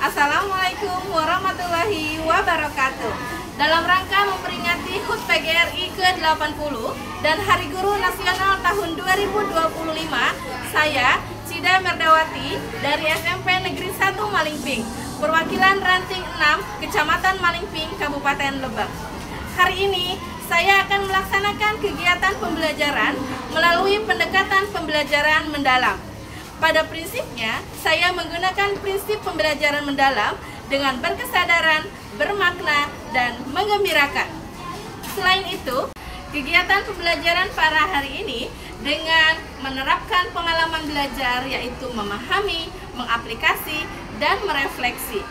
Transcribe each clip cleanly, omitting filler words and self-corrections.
Assalamualaikum warahmatullahi wabarakatuh. Dalam rangka memperingati HUT PGRI ke-80 dan Hari Guru Nasional tahun 2025, saya, Cida Merdawati, dari SMP Negeri 1 Malingping, perwakilan Ranting 6, Kecamatan Malingping, Kabupaten Lebak. Hari ini, saya akan melaksanakan kegiatan pembelajaran melalui pendekatan pembelajaran mendalam. Pada prinsipnya, saya menggunakan prinsip pembelajaran mendalam dengan berkesadaran, bermakna, dan menggembirakan. Selain itu, kegiatan pembelajaran pada hari ini dengan menerapkan pengalaman belajar, yaitu memahami, mengaplikasi, dan merefleksi.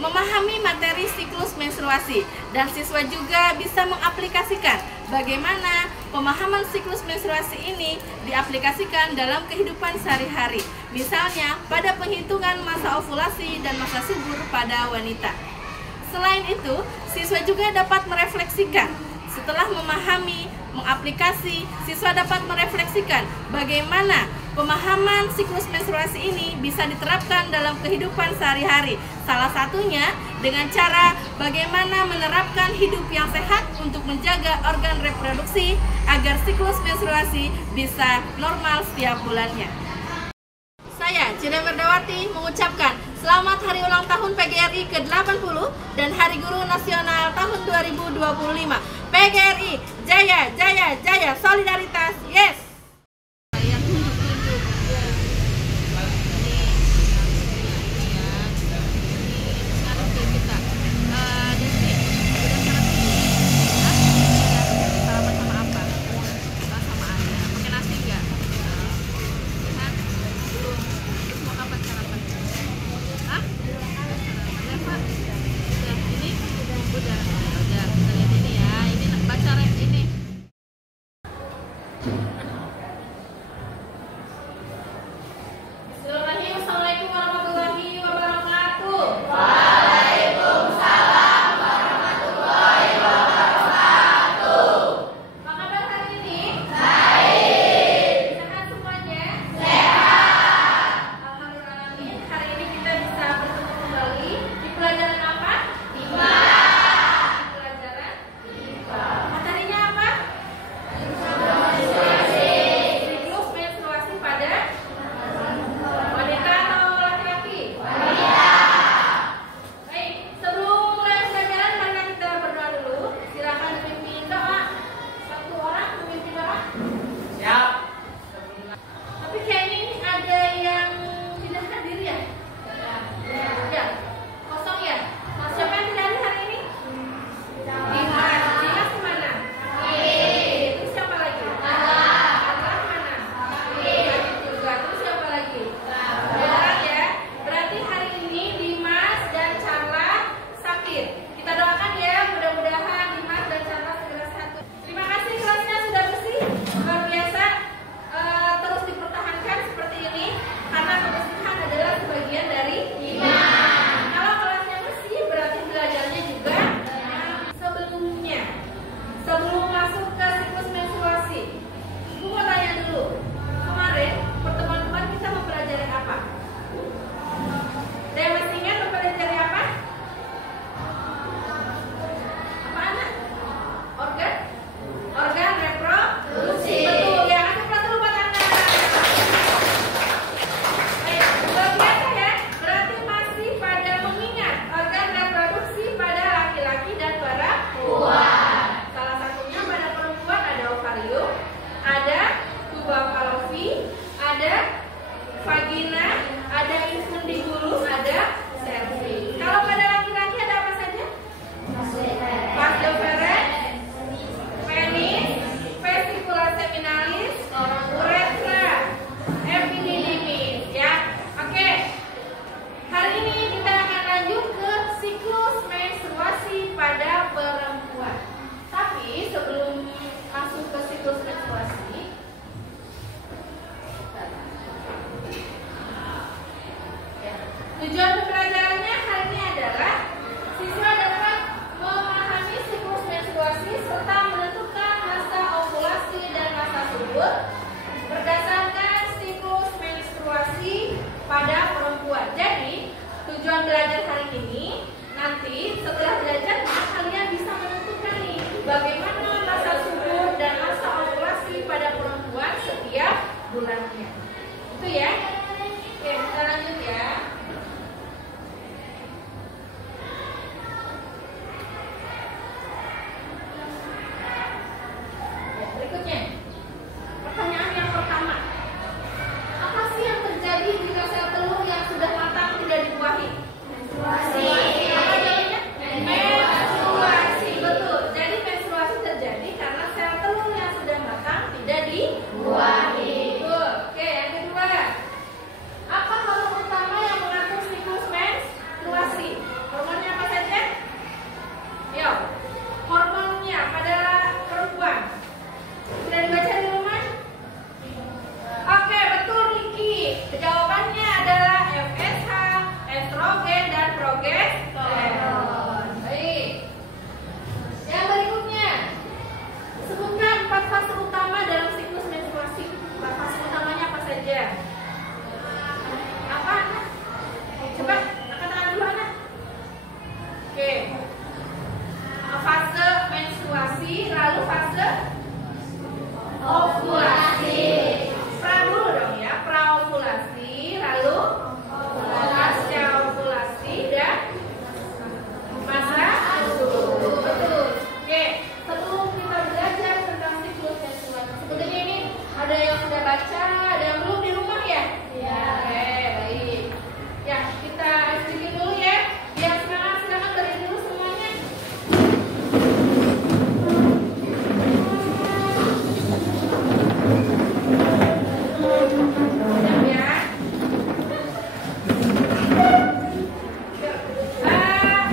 Memahami materi siklus menstruasi, dan siswa juga bisa mengaplikasikan bagaimana pemahaman siklus menstruasi ini diaplikasikan dalam kehidupan sehari-hari. Misalnya pada penghitungan masa ovulasi dan masa subur pada wanita. Selain itu, siswa juga dapat merefleksikan. Setelah memahami, mengaplikasi, siswa dapat merefleksikan bagaimana pemahaman siklus menstruasi ini bisa diterapkan dalam kehidupan sehari-hari. Salah satunya dengan cara bagaimana menerapkan hidup yang sehat untuk menjaga organ reproduksi agar siklus menstruasi bisa normal setiap bulannya. Saya, Cida Merdawati, mengucapkan selamat Hari Ulang Tahun PGRI ke-80 dan Hari Guru Nasional tahun 2025. PGRI, jaya, jaya, jaya, solidaritas, yes! Tujuan pembelajarannya hari ini adalah siswa dapat memahami siklus menstruasi serta menentukan masa ovulasi dan masa subur berdasarkan siklus menstruasi pada perempuan. Jadi, tujuan belajar hari ini, nanti setelah belajar kalian bisa menentukan nih bagaimana masa subur dan masa ovulasi pada perempuan setiap bulannya. Itu ya. Oke, kita lanjut ya. Berikutnya, pertanyaan yang pertama. Apa sih yang terjadi jika sel telur yang sudah matang tidak dibuahi? Menstruasi. Apa jawabannya? Menstruasi. Betul. Jadi menstruasi terjadi karena sel telur yang sudah matang tidak dibuahi. Betul. Oke, yang kedua. Apa hormon utama yang mengatur siklus menstruasi? Hormonnya apa saja? Yuk. Hormonnya pada perempuan. Sudah dibaca di rumah? Oke, betul Niki. Jawabannya adalah FSH, estrogen, dan progesteron. Baik. Yang berikutnya, sebutkan 4 fase utama dalam siklus menstruasi. 4 fase utamanya apa saja? Apa? Coba angkat tangan dulu anak. Oke. Fase menstruasi, lalu fase ovulasi. Pra dulu dong ya, praovulasi, lalu pasca ovulasi dan masa subur. Betul. Oke, sebelum kita belajar tentang siklus menstruasi, sebetulnya ini ada yang sudah baca, ada yang belum di rumah ya? Iya. Oke, baik. Ya, kita sedikit dulu ya. Biar semangat, silakan berdiri dulu semuanya.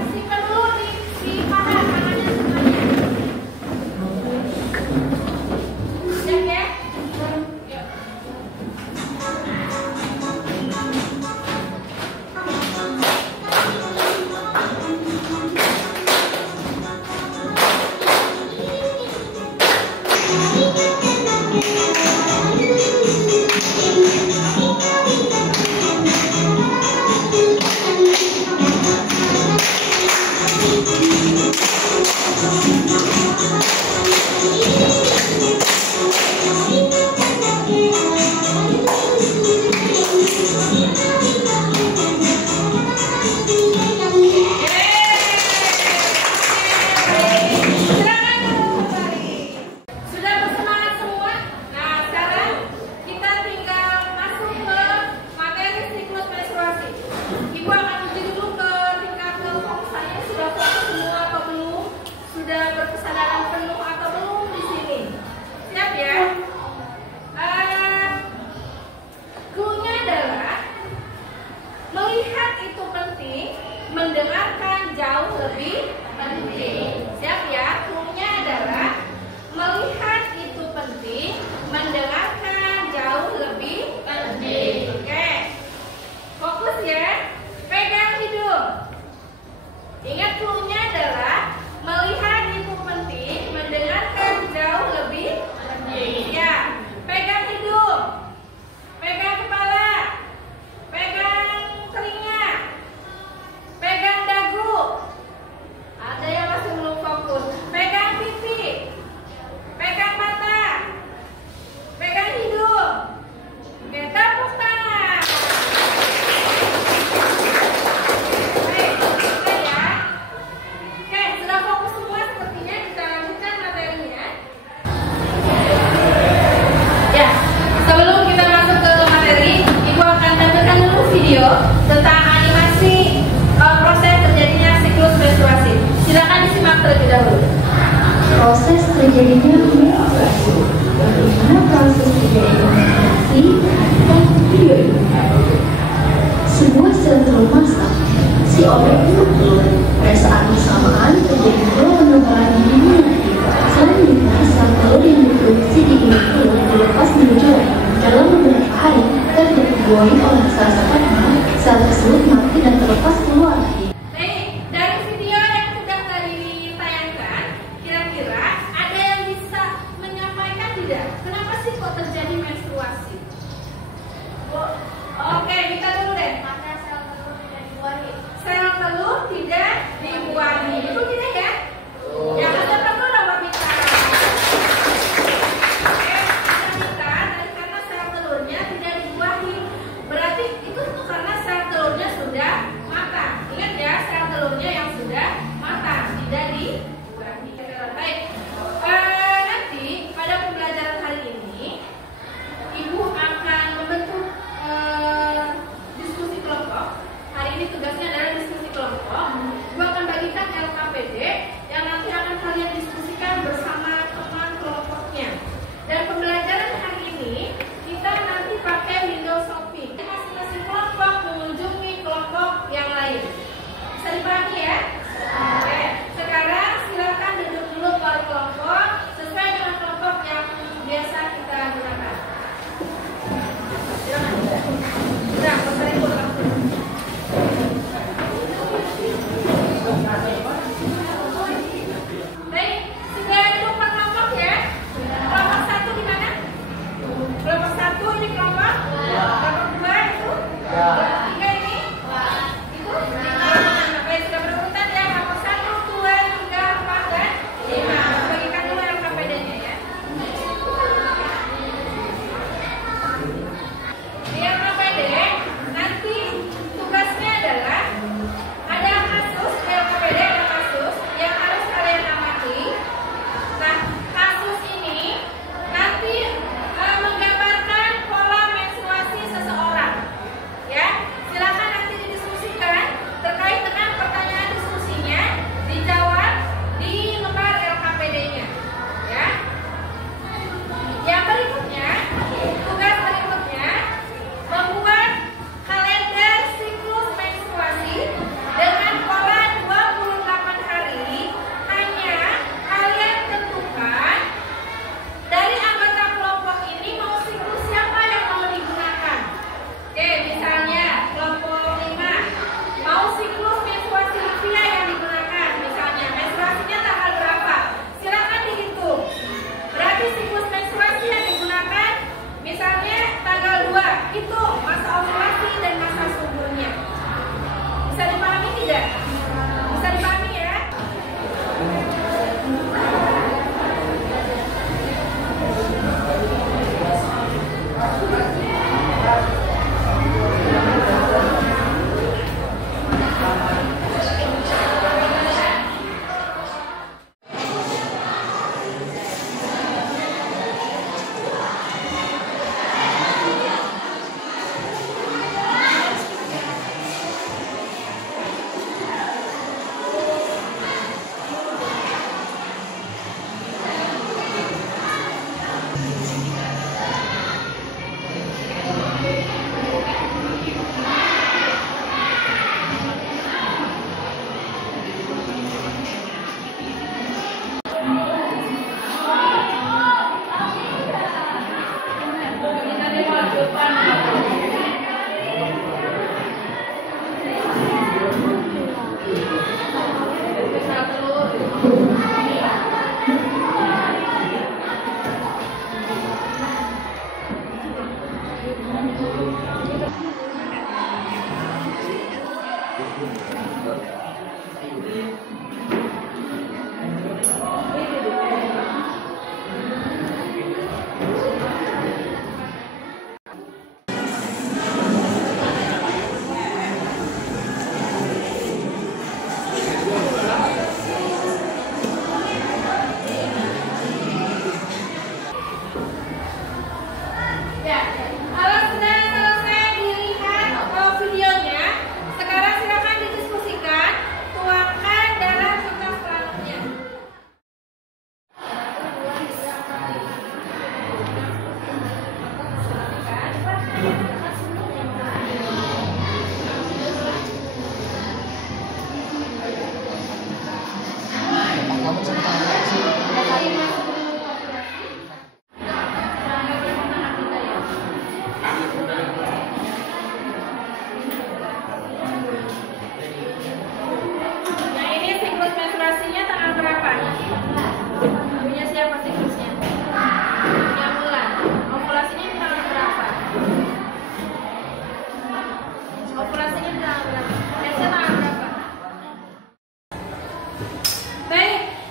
Simpan dulu di paha tangannya semuanya. Siap ya? Yuk. Sudah bersemangat semua? Nah, sekarang kita tinggal masuk ke materi siklus menstruasi. Ibu akan uji dulu ke tingkat kefokusannya, sudah fokus semua atau belum? Sudah berkesadaran penuh atau belum di sini? Siap ya? Cluenya adalah melihat itu penting, mendengarkan jauh lebih penting. Siap ya? Cluenya adalah melihat itu penting, mendengarkan jauh lebih penting. Oke, fokus ya. Pegang hidung. Ingat cluenya adalah melihat itu penting, mendengarkan jauh lebih penting. Ya, pegang hidung, pegang kepala, pegang telinga, pegang dagu. Ada yang masih belum fokus. Pegang pipi, pegang mata, pegang hidung. Oke, tepuk tangan. Baik, oke ya. Oke, sudah fokus semua sepertinya. Kita lanjutkan materinya. Ya, sebelum kita masuk ke materi, Ibu akan tampilkan dulu video tentang animasi proses terjadinya siklus menstruasi. Silakan disimak terlebih dahulu. Proses terjadinya menstruasi. Bagaimana proses terjadinya menstruasi? Dan video ini. Sebuah sel telur masak, si objek telur. Pada saat bersamaan terjadi dua penukaran dini. Selanjutnya, sel telur yang diproduksi di induk telur dilepas menuju lain. Dalam beberapa hari, dan dibuahi oleh salah satunya, sel tersebut mati dan terlepas keluar lagi. Dari video yang sudah tadi ditayangkan, kira-kira ada yang bisa menyampaikan tidak? Kenapa sih kok terjadi menstruasi? Oke, kita dulu deh. Maka sel telur tidak dibuahi.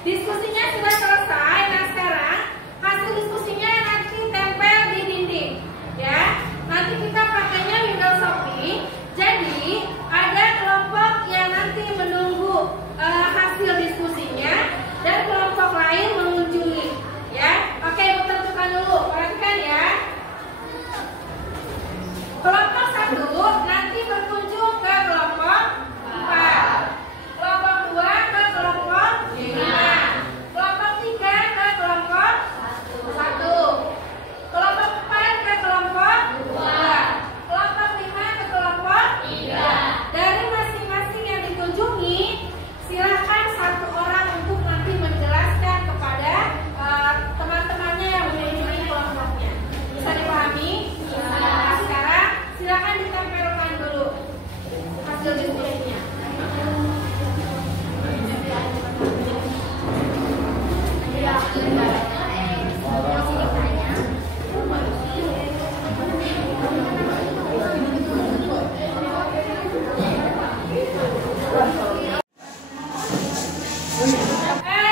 Diskusinya sudah selesai. Nah sekarang hasil diskusinya nanti tempel di dinding, ya. Nanti kita pakainya window shopping. Jadi ada kelompok yang nanti menunggu hasil diskusinya dan kelompok lain mengunjungi, ya. Oke, ibu tentukan dulu. Perhatikan ya. Kelompok 1 nanti berkunjung ke kelompok 4. Kelompok 2 ke kelompok 5. Kelompok 3 ke kelompok 1. Kelompok 4 ke kelompok 2. Kelompok 5 ke kelompok 3. Dari masing-masing yang dikunjungi, silakan satu orang untuk nanti menjelaskan kepada teman-temannya yang mengunjungi kelompoknya. Bisa dipahami? Nah, sekarang silakan ditempelkan dulu hasil diskusinya.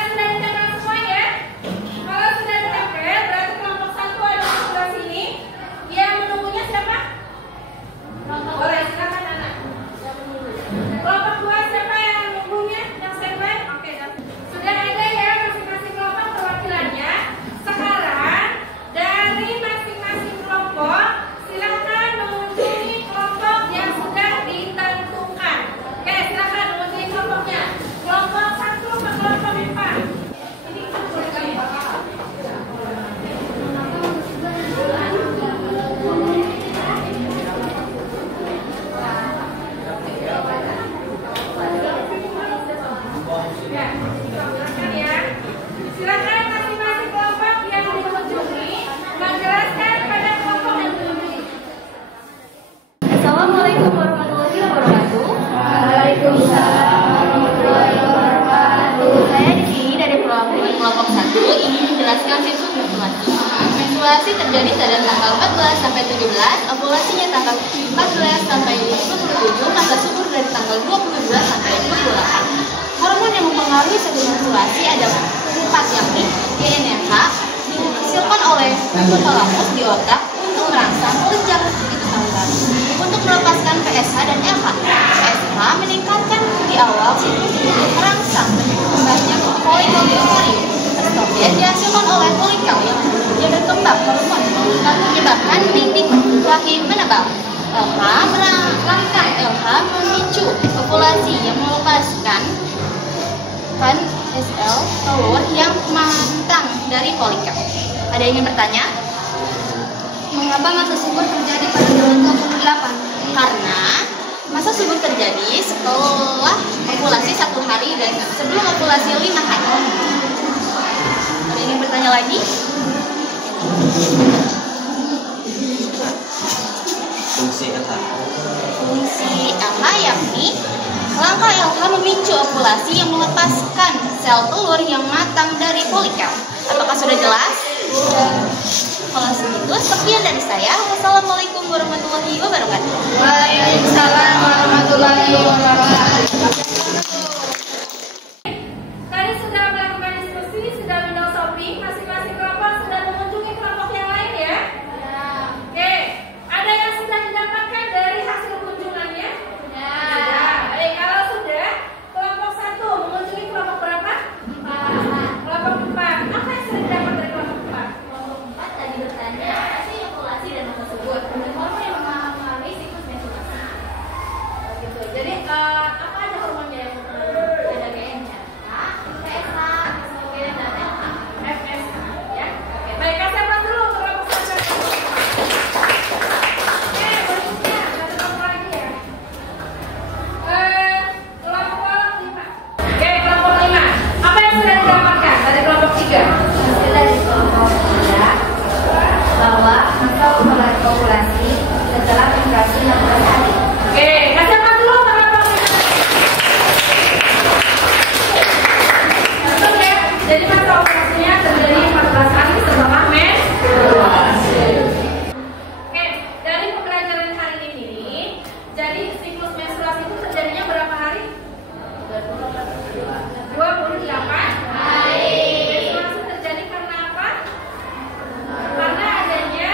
Sudah ditempel semua ya? Kalau sudah ditempel, berarti kelompok 1 ada di sebelah sini. Yang menunggunya siapa? Boleh, silakan anak. Kelompok 2 siapa yang menunggunya? Yang standby? Oke, sudah ada ya masing-masing kelompok perwakilannya. Sekarang dari masing-masing kelompok silakan mengunjungi kelompok yang sudah ditentukan. Oke, silakan mengunjungi kelompoknya. Kelompok 1 ke kelompok 4. Ini boleh kali ya? Ya, silakan ya. Silakan masing-masing kelompok yang dikunjungi menjelaskan pada kelompok yang dikunjungi. Assalamualaikum warahmatullahi wabarakatuh. Waalaikumsalam warahmatullahi wabarakatuh. Saya di sini dari perwakilan kelompok 1 ingin menjelaskan siklus menstruasi. Menstruasi terjadi pada tanggal 14 sampai 17, ovulasinya tanggal 14 sampai 27, masa subur dari tanggal 22 sampai 28. Hormon yang mempengaruhi siklus menstruasi ada 4, yakni GnRH, dihasilkan oleh hipotalamus di otak untuk merangsang kelenjar itu teman-teman. Untuk melepaskan PSH dan LH. PSH meningkatkan di awal siklus untuk merangsang kembangnya folikel di ovarium. Estrogen dihasilkan oleh folikel yang berkembang hormon dan menyebabkan dinding rahim menebal. LH memicu ovulasi yang melepaskan sel telur yang matang dari folikel. Ada yang ingin bertanya? Mengapa masa subur terjadi pada bulan 28? Karena masa subur terjadi setelah ovulasi 1 hari dan sebelum ovulasi 5 hari. Ada yang ingin bertanya lagi? Fungsi LH. Fungsi LH yakni langkah LH memicu ovulasi yang melepaskan sel telur yang matang dari folikel. Apakah sudah jelas? Kalau segitu, sekian dari saya. Wassalamualaikum warahmatullahi wabarakatuh. Waalaikumsalam warahmatullahi wabarakatuh. hari. Menstruasi terjadi karena apa? Karena adanya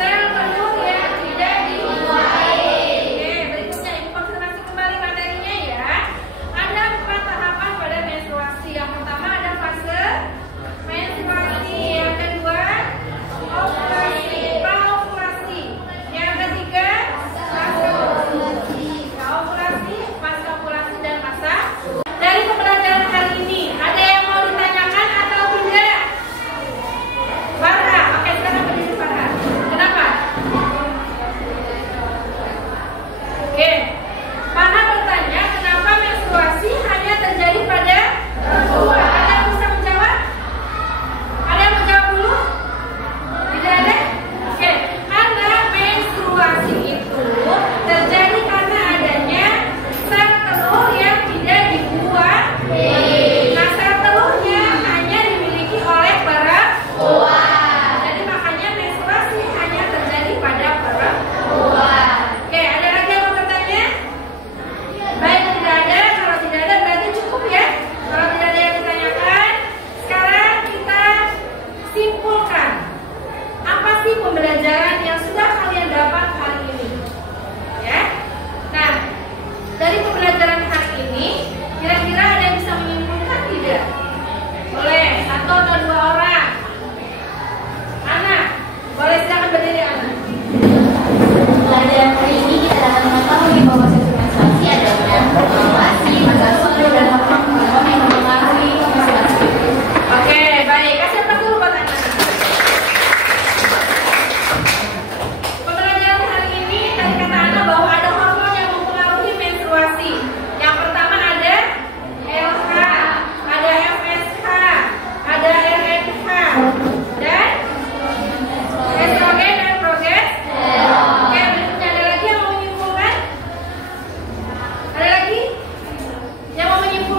sel telur yang tidak dibuahi. Oke, berikutnya ibu konfirmasi kembali materinya ya. Ada 4 tahapan pada menstruasi. Yang pertama ada fase menstruasi, yang kedua ovulasi, praovulasi, yang ketiga fase ovulasi, ovulasi dan masa. Dari pembelajaran hari ini ada yang mau ditanyakan atau tidak? Farha, oke, sekarang berdiri Farha. Kenapa? Oke, Farha bertanya kenapa menstruasi hanya terjadi pada perempuan. Ada yang bisa menjawab? Ada yang menjawab dulu? Tidak ada? Oke, karena menstruasi itu terjadi karena adanya sel telur yang tidak dibuat. Nah, sel telurnya hanya dimiliki oleh perempuan. Jadi makanya menstruasi hanya terjadi pada perempuan. Oke, ada lagi yang mau bertanya? Baik, tidak ada. Kalau tidak ada berarti cukup ya. Kalau tidak ada yang ditanyakan, sekarang kita simpulkan. Apa sih pembelajaran yang sudah kalian dapat hari ini? Ya. Nah, dari pembelajaran hari ini, kira-kira ada yang bisa menyimpulkan tidak? Boleh, 1 atau 2 orang. Ana, boleh silakan berdiri Ana. Pelajaran hari ini kita akan mengetahui bahwa sesi menstruasi adanya ovulasi, masa subur, dan hormon yang mempengaruhi menstruasi. Oke, baik. Kasih apa dulu buat Ana? Pembelajaran hari ini tadi kata Ana bahwa ada hormon yang mempengaruhi menstruasi. Yang pertama ada LH, ada FSH, ada RH, dan estrogen dan progesteron. Oke, berikutnya ada lagi yang mau menyimpulkan? Ada lagi yang mau menyimpulkan?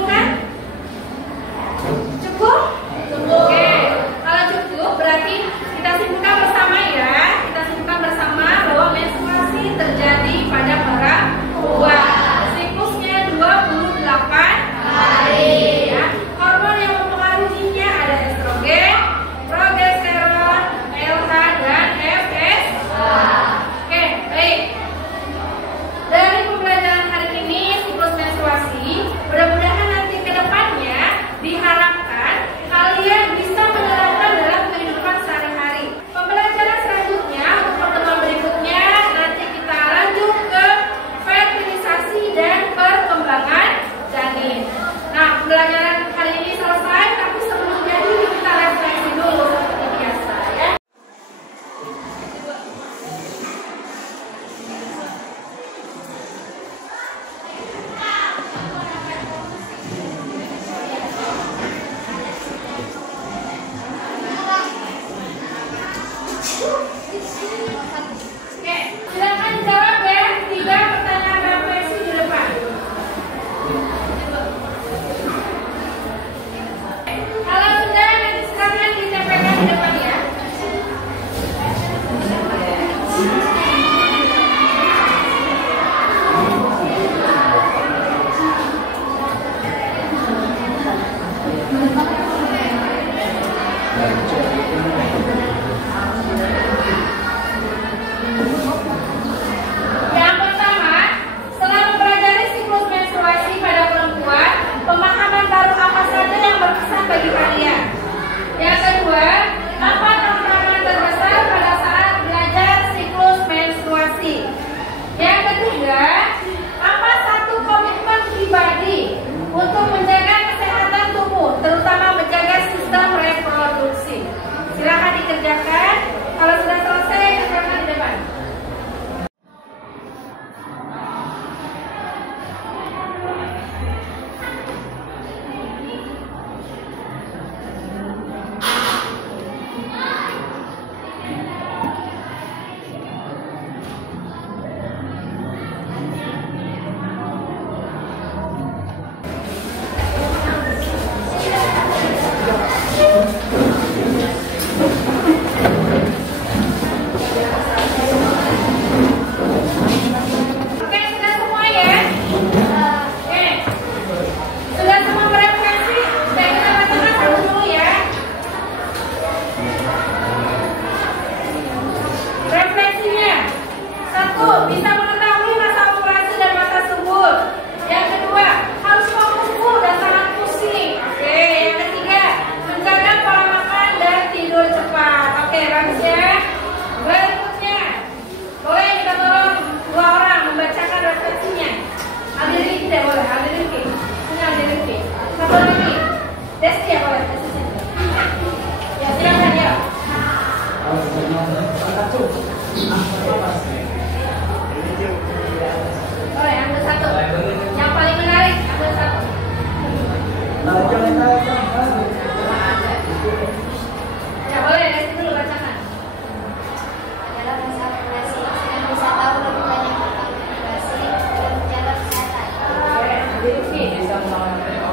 Desa Muhammad